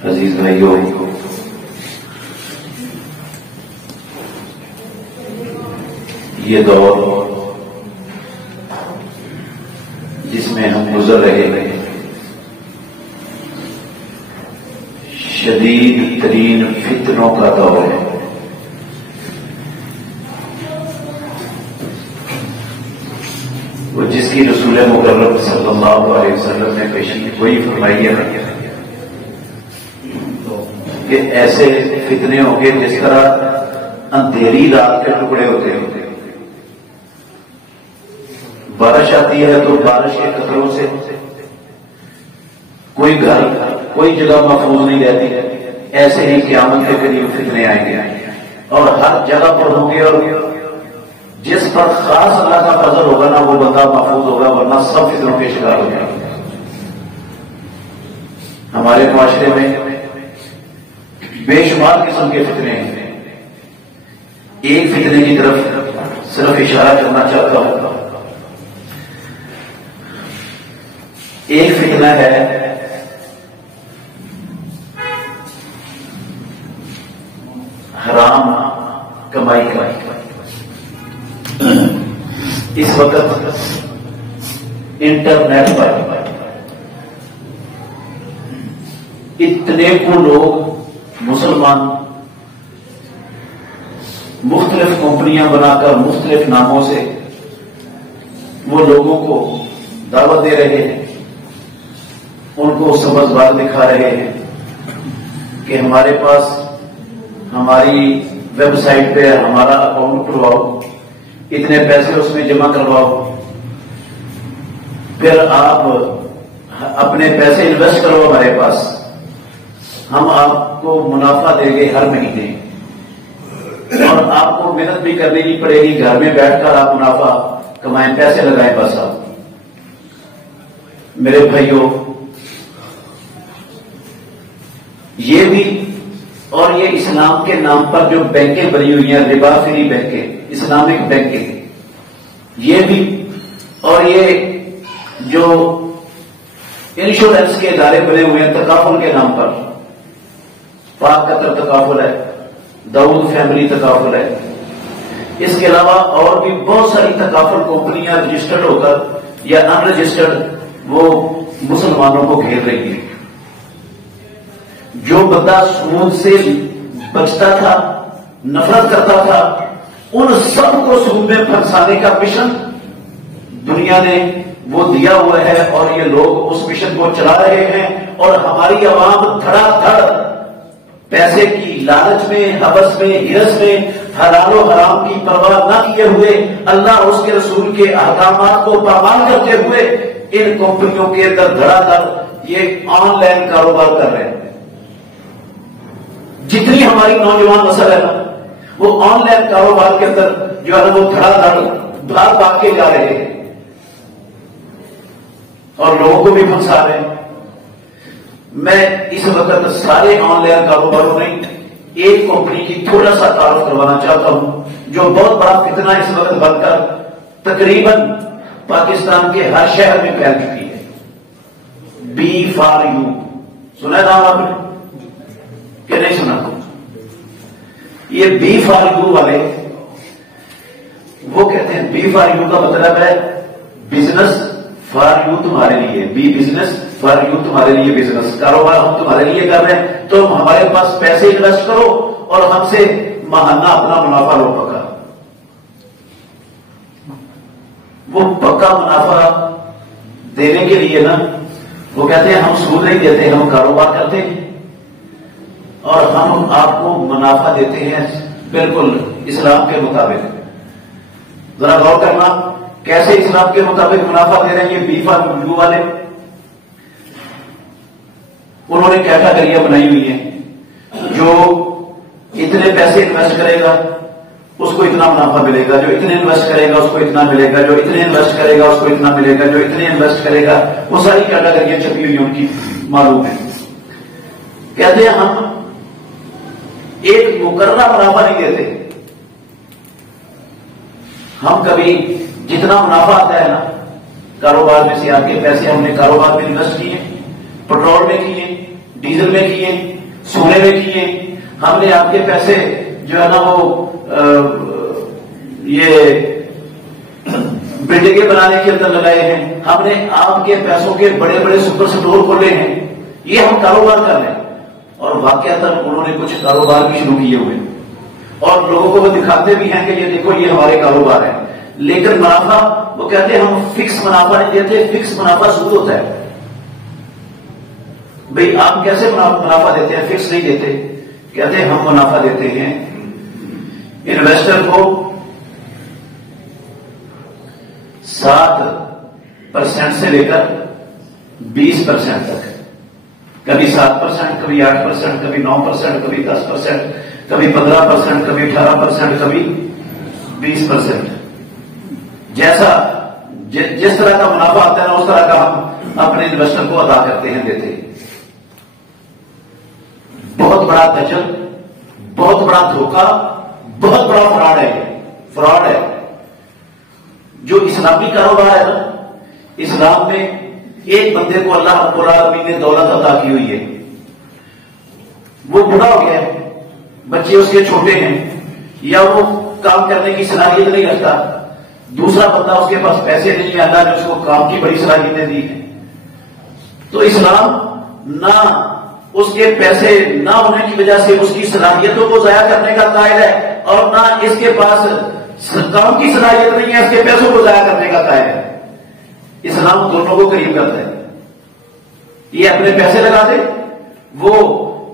عزیز بھائیوں، یہ دور جس میں ہم گزر رہے ہیں شدید ترین فتنوں کا دور ہے۔ وہ جس کی رسول مکرم صلی اللہ علیہ وسلم نے پیشین وہی فرمائی ہے کہ ایسے فتنے ہوں گے جس طرح اندھیری رات کے ٹکڑے ہوتے ہیں۔ بارش آتی ہے تو بارش کے قطروں سے کوئی گھر کوئی جگہ محفوظ نہیں رہتی، ایسے ہی قیامت کے قریب فتنے آئیں گے اور ہر جگہ پر ہوں گے، اور جس پر خاص اللہ کا فضل ہوگا نا وہ بندہ محفوظ ہوگا، ورنہ سب فتنوں کے شکار ہو جائیں گے۔ ہمارے معاشرے میں بے شمار قسم کے فتنے ہیں۔ ایک فتنے کی طرف صرف اشارہ کرنا چاہتا ہوں۔ ایک فتنہ ہے حرام کمائی کا۔ اس وقت انٹرنیٹ پر اتنے کو لوگ مسلمان مختلف کمپنیاں بنا کر مختلف ناموں سے وہ لوگوں کو دعوت دے رہے ہیں، ان کو سبز بار دکھا رہے ہیں کہ ہمارے پاس ہماری ویب سائٹ پہ ہمارا اکاؤنٹ کھلواؤ، اتنے پیسے اس میں جمع کرواؤ، پھر آپ اپنے پیسے انویسٹ کرو ہمارے پاس، ہم آپ کو منافع دیں گے ہر مہینے، اور آپ کو محنت بھی کرنی نہیں پڑے گی، گھر میں بیٹھ کر آپ منافع کمائیں، پیسے لگائیں بس آپ۔ میرے بھائیوں، یہ بھی اور یہ اسلام کے نام پر جو بینکیں بنی ہوئی ہیں، ربا فری بینکیں، اسلامک بینکیں، یہ بھی اور یہ جو انشورنس کے ادارے بنے ہوئے ہیں تکافل کے نام پر، پاک قطر تکافل ہے، داؤد فیملی تکافل ہے، اس کے علاوہ اور بھی بہت ساری تکافل کمپنیاں رجسٹرڈ ہو کر یا ان رجسٹرڈ وہ مسلمانوں کو گھیر رہی ہیں۔ جو بندہ سود سے بچتا تھا، نفرت کرتا تھا، ان سب کو سود میں پھنسانے کا مشن دنیا نے وہ دیا ہوا ہے، اور یہ لوگ اس مشن کو چلا رہے ہیں، اور ہماری عوام دھڑا دھڑ پیسے کی لالچ میں، حوث میں، ہرس میں، حلال و حرام کی پرواہ نہ کیے ہوئے، اللہ اس کے رسول کے احکامات کو پامال کرتے ہوئے ان کمپنیوں کے اندر دھڑا دھڑ یہ آن لائن کاروبار کر رہے ہیں۔ جتنی ہماری نوجوان نسل ہے نا، وہ آن لائن کاروبار کے اندر جو ہے وہ دھڑا دھڑ بھاگ بھاگ کے جا رہے ہیں اور لوگوں کو بھی پھنسا رہے ہیں۔ میں اس وقت سارے آن لائن کاروباروں میں ایک کمپنی کی تھوڑا سا تعارف کروانا چاہتا ہوں، جو بہت بڑا فتنہ اس وقت بن کر تقریباً پاکستان کے ہر شہر میں پھیل چکی ہے۔ بی فار یو سنا ہے نام آپ نے کہ نہیں سنا؟ یہ بی فار یو والے وہ کہتے ہیں، بی فار یو کا مطلب ہے بزنس فار یو تمہارے لیے، بی بزنس فار یو تمہارے لیے، بزنس کاروبار ہم تمہارے لیے کر رہے ہیں، تو ہمارے پاس پیسے انویسٹ کرو اور ہم سے ماہانہ اپنا منافع لو پکا۔ وہ پکا منافع دینے کے لیے نا وہ کہتے ہیں ہم سود نہیں دیتے، ہم کاروبار کرتے ہیں اور ہم آپ کو منافع دیتے ہیں بالکل اسلام کے مطابق۔ ذرا غور کرنا کیسے اسلام کے مطابق منافع دے رہے ہیں یہ بی فار یو والے۔ انہوں نے کیٹاگریاں بنائی ہوئی ہیں، جو اتنے پیسے انویسٹ کرے گا اس کو اتنا منافع ملے گا، جو اتنے انویسٹ کرے گا اس کو اتنا ملے گا، جو اتنے انویسٹ کرے گا اس کو اتنا ملے گا، جو اتنے انویسٹ کرے گا، وہ ساری کیٹاگریاں چھپی ہوئی ان کی معلوم ہے۔ کہتے ہیں ہم ایک مقررہ منافع نہیں دیتے، ہم کبھی جتنا منافع آتا ہے نا کاروبار میں سے، آپ کے پیسے ہم نے کاروبار میں انویسٹ کیے، پٹرول میں کیے، ڈیزل میں کیے, سونے میں کیے, ہم نے آپ کے پیسے جو ہے نا وہ یہ بلڈنگیں بنانے کے اندر لگائے ہیں, ہم نے آپ کے پیسوں کے بڑے بڑے سپر سٹور کھولے ہیں, یہ ہم کاروبار کر رہے ہیں. اور واقعات انہوں نے کچھ کاروبار بھی شروع کیے ہوئے اور لوگوں کو وہ دکھاتے بھی ہیں کہ یہ دیکھو یہ ہمارے کاروبار ہے, لیکن منافع وہ کہتے ہیں ہم فکس منافع نہیں دیتے, فکس منافع سود ہوتا ہے. بھئی آپ کیسے منافع دیتے ہیں, فکس نہیں دیتے. کہتے ہیں ہم منافع دیتے ہیں انویسٹر کو 7% سے لے کر 20% تک, کبھی 7%, کبھی 8%, کبھی 9%, کبھی 10%, کبھی 15%, کبھی 18%, کبھی 20%. جیسا جس طرح کا منافع آتا ہے نا اس طرح کا ہم اپنے انویسٹر کو ادا کرتے ہیں, دیتے ہیں. بہت بڑا دجل, بہت بڑا دھوکہ, بہت بڑا فراڈ ہے. فراڈ ہے جو اسلامی کاروبار ہے نا. اسلام میں ایک بندے کو اللہ رب العالمین نے دولت عطا کی ہوئی ہے, وہ بوڑھا ہو گیا ہے, بچے اس کے چھوٹے ہیں, یا وہ کام کرنے کی صلاحیت نہیں رکھتا, دوسرا بندہ اس کے پاس پیسے نہیں ہے, اللہ نے اس کو کام کی بڑی صلاحیتیں دی ہیں. تو اسلام نہ اس کے پیسے نہ ہونے کی وجہ سے اس کی صلاحیتوں کو ضائع کرنے کا قائل ہے, اور نہ اس کے پاس کام کی صلاحیت نہیں ہے اس کے پیسوں کو ضائع کرنے کا قائل ہے. اسلام دونوں کو قریب کرتا ہے. یہ اپنے پیسے لگا دے, وہ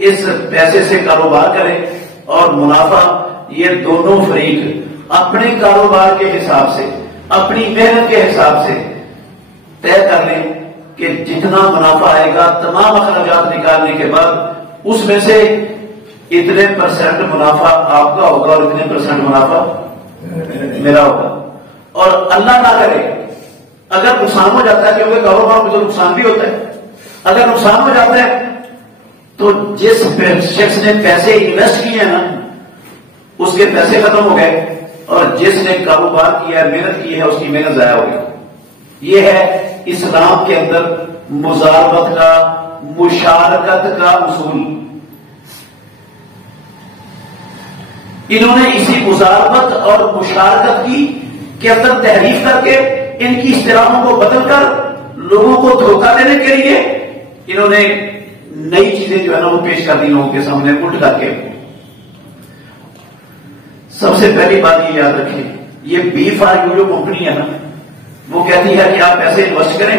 اس پیسے سے کاروبار کرے, اور منافع یہ دونوں فریق اپنے کاروبار کے حساب سے, اپنی محنت کے حساب سے طے کر لیں کہ جتنا منافع آئے گا تمام اخراجات نکالنے کے بعد اس میں سے اتنے % منافع آپ کا ہوگا اور اتنے % منافع میرا ہوگا. اور اللہ نہ کرے اگر نقصان ہو جاتا ہے, کیونکہ کاروبار میں تو نقصان بھی ہوتا ہے, اگر نقصان ہو جاتا ہے تو جس شخص نے پیسے انویسٹ کیے ہیں نا اس کے پیسے ختم ہو گئے, اور جس نے کاروبار کیا ہے, محنت کی ہے, اس کی محنت ضائع ہو گئی. یہ ہے اسلام کے اندر مزاربت کا, مشارکت کا اصول. انہوں نے اسی مزاربت اور مشارکت کے اندر تحریف کر کے ان کی اصطلاحوں کو بدل کر لوگوں کو دھوکہ دینے کے لیے انہوں نے نئی چیزیں جو ہے نا وہ پیش کر دی لوگوں کے سامنے الٹ کر کے. سب سے پہلی بات یہ یاد رکھیں, یہ B4U جو کمپنی ہے نا وہ کہتی ہے کہ آپ پیسے انویسٹ کریں,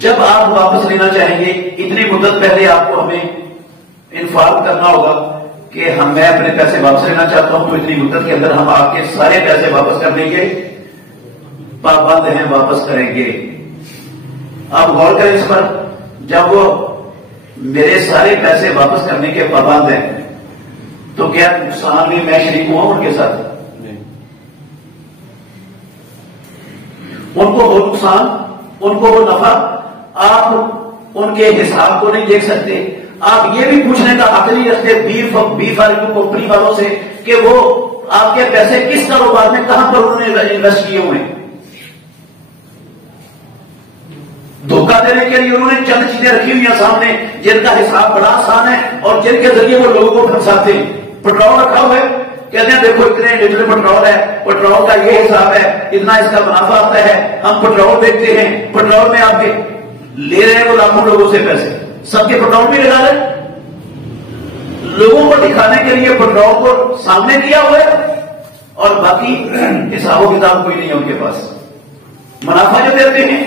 جب آپ واپس لینا چاہیں گے اتنی مدت پہلے آپ کو ہمیں انفارم کرنا ہوگا کہ میں اپنے پیسے واپس لینا چاہتا ہوں, تو اتنی مدت کے اندر ہم آپ کے سارے پیسے واپس کر دیں گے, پابند ہیں, واپس کریں گے. آپ غور کریں اس پر, جب وہ میرے سارے پیسے واپس کرنے کے پابند ہیں تو کیا نقصان میں شریک ہوا ان کے ساتھ؟ ان کو وہ نقصان, ان کو وہ نفع, آپ ان کے حساب کو نہیں دیکھ سکتے. آپ یہ بھی پوچھنے کا حق نہیں رکھتے B4U کمپنی والوں سے کہ وہ آپ کے پیسے کس کاروبار میں کہاں پر انہوں نے انویسٹ کیے ہوئے. دھوکہ دینے کے لیے انہوں نے چند چیزیں رکھی ہوئی ہیں سامنے جن کا حساب بڑا آسان ہے اور جن کے ذریعے وہ لوگوں کو پھنساتے ہیں. پیٹرول رکھا ہوا ہے, کہتے ہیں دیکھو اتنے لیٹر پیٹرول ہے, پیٹرول کا یہ حساب ہے, اتنا اس کا منافع آتا ہے, ہم پیٹرول دیکھتے ہیں, پیٹرول میں آپ کے لے رہے ہیں وہ لاکھوں لوگوں سے پیسے, سب کے پیٹرول بھی لگا رہے, لوگوں کو دکھانے کے لیے پیٹرول کو سامنے کیا ہوا ہے, اور باقی حساب و کتاب کوئی نہیں ہے ان کے پاس. منافع جو دیتے ہیں,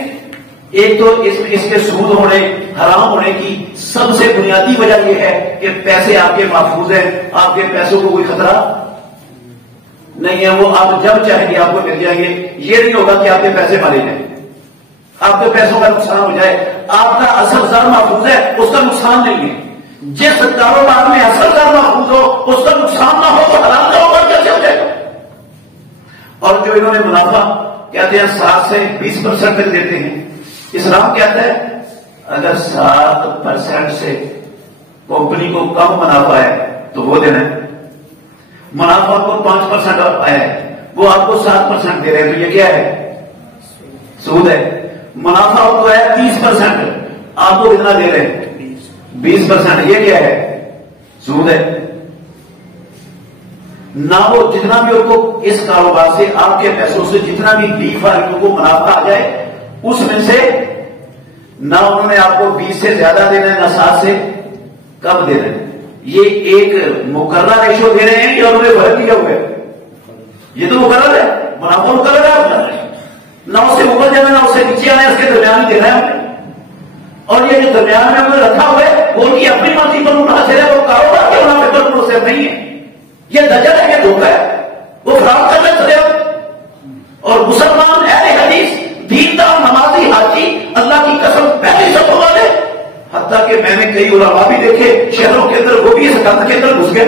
ایک تو اس کے سود ہونے, حرام ہونے کی سب سے بنیادی وجہ یہ ہے کہ پیسے آپ کے محفوظ ہیں, آپ کے پیسوں کو کوئی خطرہ نہیں ہے, وہ آپ جب چاہیں گے آپ کو مل جائیں گے. یہ نہیں ہوگا کہ آپ کے پیسے مارے جائیں, آپ کے پیسوں کا نقصان ہو جائے. آپ کا اصل زر محفوظ ہے, اس کا نقصان نہیں ہے. جس کاروبار میں اصل زر محفوظ ہو اس کا نقصان نہ ہو تو حرام کاروبار کیسے ہو جائے گا. اور جو انہوں نے منافع کہتے ہیں 7 سے 20% تک دیتے ہیں, اسلام کہتا ہے اگر 7% سے کمپنی کو کم منافع ہے تو وہ دینا ہے. منافع کو 5% آیا ہے, وہ آپ کو 7% دے رہے ہیں, تو یہ کیا ہے؟ سود ہے. منافع کو ہے 30%, آپ کو کتنا دے رہے ہیں؟ 20% یہ کیا ہے؟ سود ہے. نہ وہ جتنا بھی ان کو اس کاروبار سے آپ کے پیسوں سے جتنا بھی بی فارم کو منافع آ جائے اس میں سے نہ انہوں نے آپ کو 20 سے زیادہ دینا ہے نہ 7 سے کم دینا ہے. یہ ایک مقررہ ریشو دے رہے ہیں یا انہوں نے فرق کیا ہوا ہے؟ یہ تو مقرر ہے، منافع مقرر ہے آپ کا، نہ اس سے اوپر جانا نہ اس سے نیچے آنا ہے، اس کے درمیان ہی دینا ہے. اور یہ جو درمیان میں ہم نے رکھا ہوا ہے وہ ان کی اپنی مرضی پر منحصر ہے، وہ کاروبار کے منافع پر منحصر نہیں ہے. یہ دجل ہے، یہ دھوکہ ہے، وہ فراڈ کر رہے تھے. اور مسلمان اہل حدیث دیندار نمازی حاجی اللہ کی قسم پہلے سب والے، حتیٰ کہ میں نے کئی علماء بھی دیکھے شہروں کے اندر وہ بھی اس گند کے اندر گھس گئے،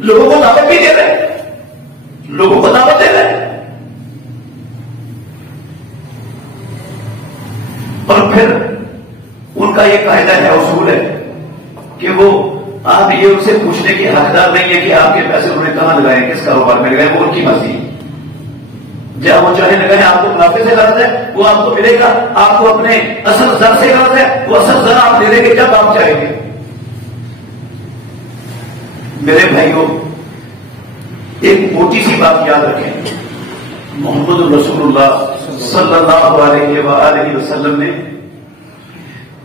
لوگوں کو دعوت بھی دے رہے، لوگوں کو دعوت دے رہے. اور پھر ان کا یہ قاعدہ ہے، اصول ہے کہ وہ آپ یہ ان سے پوچھنے کے حقدار نہیں ہے کہ آپ کے پیسے انہوں نے کہاں لگائے، کس کاروبار میں لگائے، وہ ان کی مرضی. جب وہ چاہے لگائے، آپ کو منافع سے غرض ہے وہ آپ کو ملے گا، آپ کو اپنے اصل زر سے غرض ہے وہ اصل زر آپ دے دیں گے جب آپ چاہیں گے. میرے بھائیوں، ایک موٹی سی بات یاد رکھیں، محمد رسول اللہ صلی اللہ علیہ وآلہ وسلم نے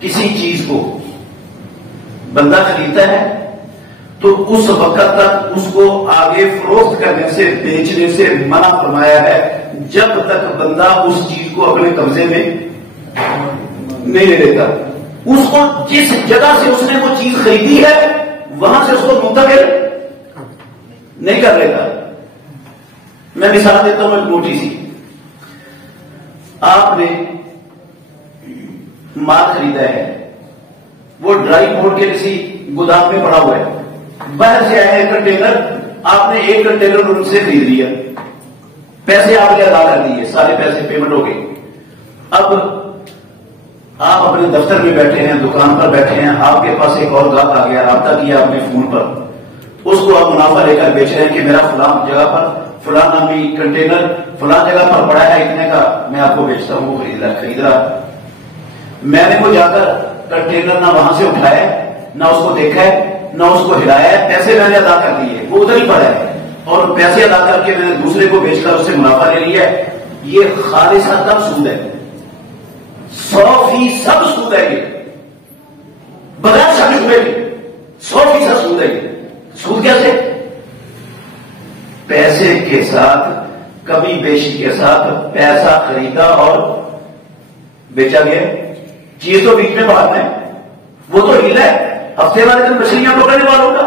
کسی چیز کو بندہ خریدتا ہے تو اس وقت تک اس کو آگے فروخت کرنے سے بیچنے سے منع فرمایا ہے جب تک بندہ اس چیز کو اپنے قبضے میں نہیں لے لیتا. اس کو جس جگہ سے اس نے وہ چیز خریدی ہے وہاں سے اس کو منتقل نہیں کر لیتا. میں مثال دیتا ہوں ایک موٹی سی. آپ نے مال خریدا ہے، وہ ڈرائی پورٹ کے کسی گودام میں پڑا ہوا ہے، باہر سے آیا ہے کنٹینر، آپ نے ایک کنٹینر ان سے خرید لیا، پیسے آپ نے ادا کر دیے، سارے پیسے پیمنٹ ہو گئی. اب آپ اپنے دفتر میں بیٹھے ہیں، دکان پر بیٹھے ہیں، آپ کے پاس ایک اور گاہک آ گیا، رابطہ کیا آپ نے فون پر، اس کو آپ منافع لے کر بیچ رہے ہیں کہ میرا فلاں جگہ پر فلاں نامی کنٹینر فلاں جگہ پر پڑا ہے، اتنے کا میں آپ کو بیچتا ہوں. وہ خرید رہا. میں نے وہ جا کر کنٹینر نہ وہاں سے اٹھایا، نہ اس کو دیکھا ہے، نہ اس کو ہلایا ہے، پیسے میں نے ادا کر دیے، وہ ادھر ہی پڑا ہے، اور پیسے ادا کر کے میں نے دوسرے کو بیچ کر اس سے منافع لے لیا ہے. یہ خالصتاً سود ہے، 100% سود ہے. یہ بغیر شک شبے کے 100% سود ہے. یہ سود کیسے؟ پیسے کے ساتھ کمی بیشی کے ساتھ پیسہ خریدا اور بیچا گیا، چیز تو بیچ میں بات ہے، وہ تو ہیل ہے، ہفتے والے دن مچھلیاں پکڑنے والوں کا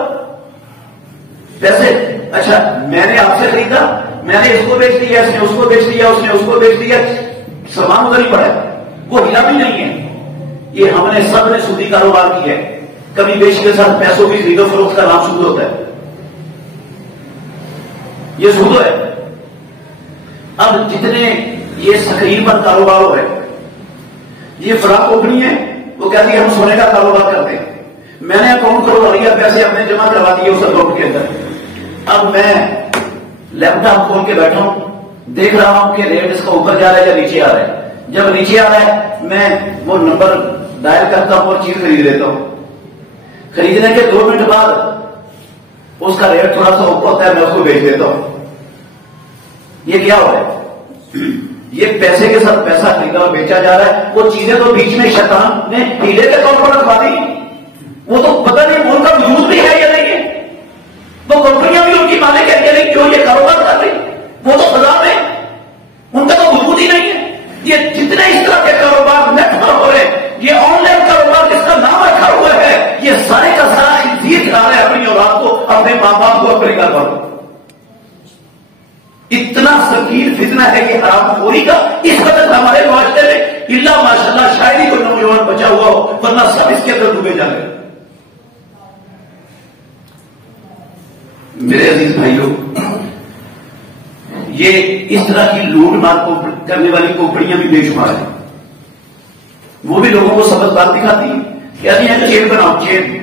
پیسے. اچھا میں نے آپ سے خریدا، میں نے اس کو بیچ دیا، اس نے اس کو بیچ دیا، اس نے اس کو بیچ دیا، سامان ادھر ہی پڑا ہے، وہ ہلا بھی نہیں ہے. یہ ہم نے سب نے سودی کاروبار کی ہے. کبھی بیچ کے ساتھ پیسوں کی خرید و فروخت کا نام سود ہوتا ہے، یہ سود ہے. اب جتنے یہ سکرین پر کاروبار ہو رہے، یہ فلاں کمپنی ہے، وہ کہتی ہے ہم سونے کا کاروبار کرتے ہیں، میں نے اکاؤنٹ کھلوا لیا، پیسے ہم نے جمع کروا دیے اس اکاؤنٹ کے اندر. اب میں لیپ ٹاپ کھول کے بیٹھا ہوں، دیکھ رہا ہوں کہ ریٹ اس کا اوپر جا رہا ہے یا نیچے آ رہا ہے. جب نیچے آ رہا ہے میں وہ نمبر ڈائل کرتا ہوں اور چیز خرید لیتا ہوں. خریدنے کے 2 منٹ بعد اس کا ریٹ تھوڑا سا اوپر ہوتا ہے، میں اس کو بیچ دیتا ہوں. یہ کیا ہو رہا ہے؟ یہ پیسے کے ساتھ پیسہ خریدا اور بیچا جا رہا ہے. وہ چیزیں تو بیچ میں شیطان نے ہیلے کے طور پر رکھوا دی، وہ تو پتہ نہیں ان کا وجود بھی ہے یا نہیں ہے، وہ کمپنیاں بھی ان کی مالک ہے یا نہیں، کیوں یہ کاروبار کر رہی، وہ تو خدا میں ان کا تو وجود ہی نہیں ہے. یہ جتنے اس طرح کے کاروبار نیٹ پر ہو رہے، یہ آن لائن کاروبار جس کا نام رکھا ہوا ہے، یہ سارے کا سارا انتظیر کرا رہے ہیں اپنی اولاد کو، اپنے ماں باپ کو، اپنے گھر والوں کو. اتنا سنگین فتنہ ہے کہ حرام خوری کا اس قدر ہمارے معاشرے میں اللہ ماشاءاللہ شاید ہی کوئی نوجوان بچا ہوا ہو، ورنہ سب اس کے اندر ڈوبے جا رہے. میرے عزیز بھائیوں، یہ اس طرح کی لوٹ مار کرنے والی کمپنیاں بھی بے شمار ہیں. وہ بھی لوگوں کو سبق بات دکھاتی ہیں، کہتی ہیں چین بناؤ، چین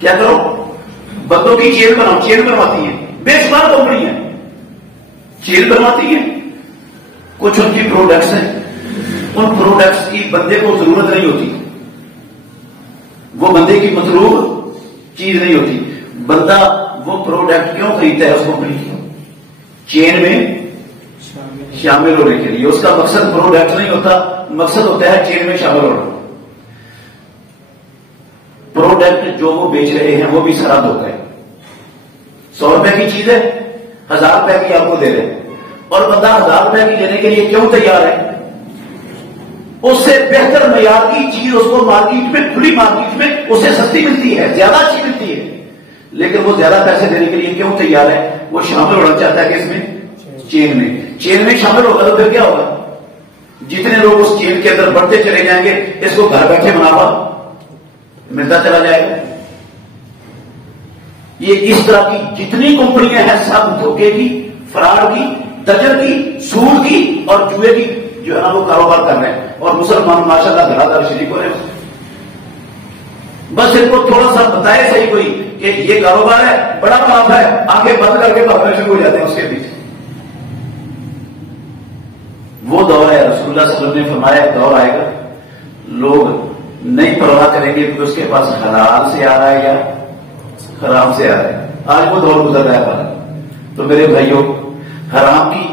کیا کرو، بندوں کی چین بناؤ، چین بنواتی ہیں. بے شمار کمپنی ہیں چین بنواتی ہیں. کچھ ان کی پروڈکٹس ہیں، ان پروڈکٹس کی بندے کو ضرورت نہیں ہوتی، وہ بندے کی مطلوب چیز نہیں ہوتی. بندہ وہ پروڈکٹ کیوں خریدتا ہے اس کمپنی کی؟ چین میں شامل ہونے کے لیے. اس کا مقصد پروڈکٹ نہیں ہوتا, مقصد ہوتا ہے چین میں شامل ہونا. پروڈکٹ جو وہ بیچ رہے ہیں وہ بھی سارا دھوکا ہے. 100 روپے کی چیز ہے, 1000 روپے کی آپ کو دے رہے ہیں, اور بندہ 1000 روپے کی لینے کے لیے کیوں تیار ہے؟ اس سے بہتر معیار کی چیز اس کو مارکیٹ میں, کھلی مارکیٹ میں اسے سستی ملتی ہے, زیادہ اچھی ملتی ہے, لیکن وہ زیادہ پیسے دینے کے لیے کیوں تیار ہے؟ وہ شامل ہونا چاہتا ہے کہ اس میں چین میں. چین میں شامل ہوگا تو پھر کیا ہوگا؟ جتنے لوگ اس چین کے اندر بڑھتے چلے جائیں گے, اس کو گھر بیٹھے منافع ملتا چلا جائے گا. یہ اس طرح کی جتنی کمپنیاں ہیں سب دھوکے کی, فراڈ کی, دجل کی, سود کی اور جوئے کی جو ہے نا وہ کاروبار کر رہے ہیں. اور مسلمان ماشاءاللہ دھڑا دھڑ شریک ہو رہے ہیں. بس ان کو تھوڑا سا بتائے صحیح کوئی کہ یہ کاروبار ہے, بڑا منافع ہے, آگے بند کر کے بھاگنا شروع ہو جاتے ہیں اس کے پیچھے. وہ دور ہے, رسول اللہ صلی اللہ علیہ وسلم نے فرمایا ایک دور آئے گا لوگ نہیں پرواہ کریں گے کہ اس کے پاس حلال سے آ رہا ہے یا حرام سے آ رہا ہے. آج وہ دور گزر رہا ہے. تو میرے بھائیوں, حرام کی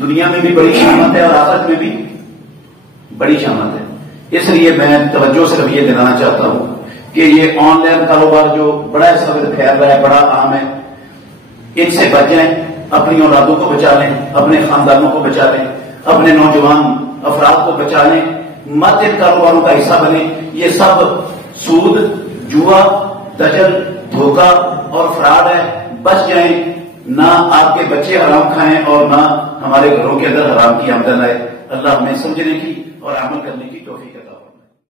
دنیا میں بھی بڑی شامت ہے اور آخرت میں بھی بڑی شامت ہے. اس لیے میں توجہ صرف یہ دلانا چاہتا ہوں کہ یہ آن لائن کاروبار جو بڑا اس وقت پھیل رہا ہے, بڑا عام ہے, ان سے بچ جائیں, اپنی اولادوں کو بچا لیں, اپنے خاندانوں کو بچا لیں, اپنے نوجوان افراد کو بچا لیں, مت ان کاروباروں کا حصہ بنیں. یہ سب سود, جوا, دجل, دھوکہ اور فراڈ ہے. بچ جائیں, نہ آپ کے بچے حرام کھائیں اور نہ ہمارے گھروں کے اندر حرام کی آمدن آئے. اللہ ہمیں سمجھنے کی اور عمل کرنے کی توفیق